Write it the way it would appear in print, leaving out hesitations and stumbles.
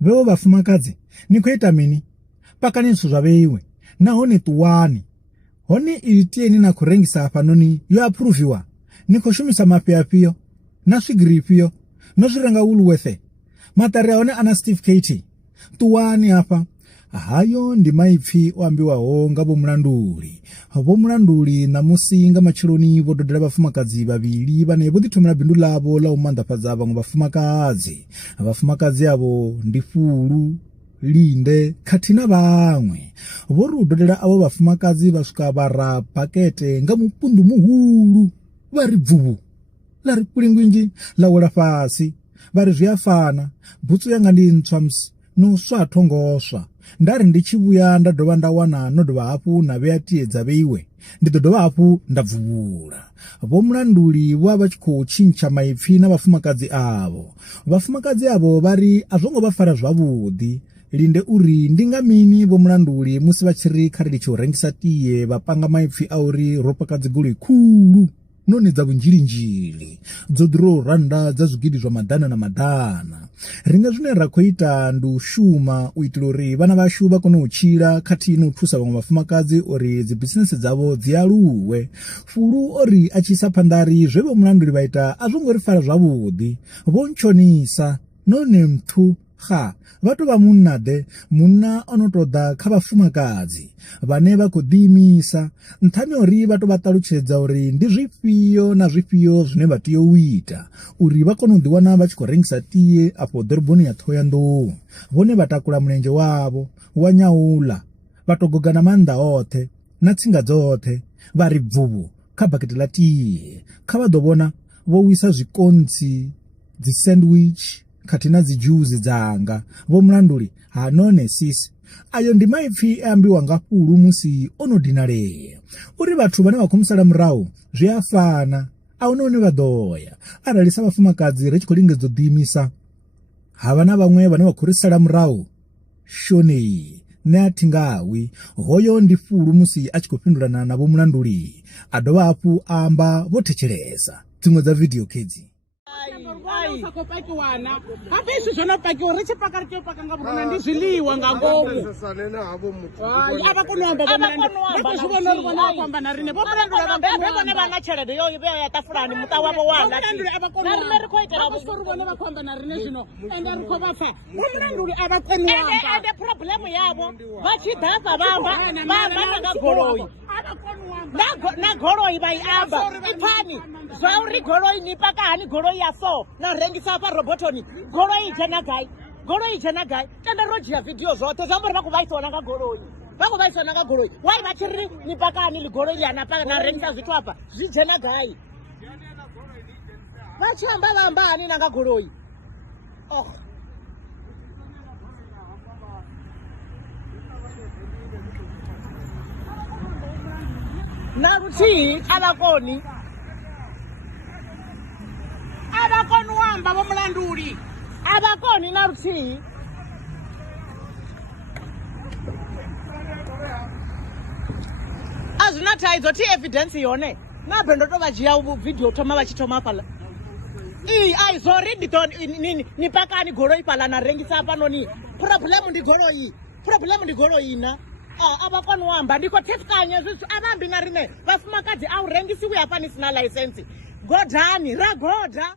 Veo bafumakadzi nikuita mini pakaninsu zvaveiwe nahone tuwani honi ilitieni na kurengisa apanoni yo approviwa nikoshumisa mapiapio na swigiripio no zvirenga Woolworth matari aone ana Steve Katie tuwani apa hayo ndi maipfi oambiwaho ngabo mulanduli na musinga machironi vododera bafumakadzi babiri bane bodithomera bindu labo la umandaphaza bamwe bafumakadzi abo ndi Fulu Linde Khatina bamwe vorudodera abo bafumakadzi basuka bara pakete ngamupundu muhulu bari bvubu lari kulingwinji lawela fasi bari zviafana bhutsu yanga ndi ntswams no swathongoswa ndari ndichibuya ndadova ndawana nodova hapu na beatiedza veiwe ndidodova hapu ndabvubura vomulanduli vava chikochincha maipfi na bafumakadzi avo vari azvongo bafara zvavudi Linde uri ndingamini vomulanduli musi vachiri khari lichiorengisa tiye vapanga maipfi auri ropakadzi golo ikulu noni dza bunjilinjili dzodiro randa dza zvigidi zva madhana na madhana ringa zvine rakoita ndushuma uitilo ri vana vashu vakone uchira khati inothusa vamwe vafumakadzi ori dzibusiness dzavo dzialuwe Fulu ori achisa pandari zvevo mulanduli vaita azvongori fara zvavudi vonchonisa none mthu vatova munna onotoda kha vafumakadzi vane vakodimisa nthani ori vatovatalutshedza uri ndi zvifio na zvifio zvine vatiyouita uri vakone ndiwana vachikorengisa tiye apo doroboni ya Thohoyandou vone vatakula mulenje wavo wanyaula vatogogana manda othe na tsinga dzothe vari bvubu kha bhaketi la tiye kha vadovona vowisa zvikonzi sandwich Khatina zijuzi dzanga vomulanduli hanone sisi ayo ndi maipfi ambiwa nga Fulu musi onodinaleya uri vathu vane vakhomisala murahu zviafana aunone vadoya aralisa vafumakadzi rechikolingedzo dimisa havana vamwe vane vakhorisala murahu shonei neatingawi hoyo ndi Fulu musi achikopindulana na vomulanduli adova hapu amba vothecheresa dzimwe dza video kedzi sakopakiwana hapa izvi zvinopakiwa richipaka richopaka ngaburuna ndizviliwa ngangomu ava kunomba kwamba narine vona vana chelede yoyo yatafurani muta wavo wanaavakone vakwamba narine zvino ende riko vafa vomulanduli avakonuwambaende problemu yavo vachidhasa vamba vanagagoloyi nagoloyi vaiamba ipani zvauri goloyi nipaka hani goloyi yaso narengisa parobotoni goloyi jenagai tende rojia video zvote zvambori vakuvaisona ngagoloyi wai vachiri nipaka hani ligoloyi yanapaka narengisa zvitu apa zvijenagai vachamba vamba hani nangagoloyi naruti avakoni wamba vomulanduli avakoni naruti azvina taidzo ti evidence yone nabhendo tovajiya video toma vachitoma pala ii aizoridi nini nipakani goloyi pala narengisa panoni problemu ndi goloyi na avakoni wamba ndiko tetikanye zvizvi avambi narine vafumakadzi aurengisiwi hapa nisina license godhani ragodha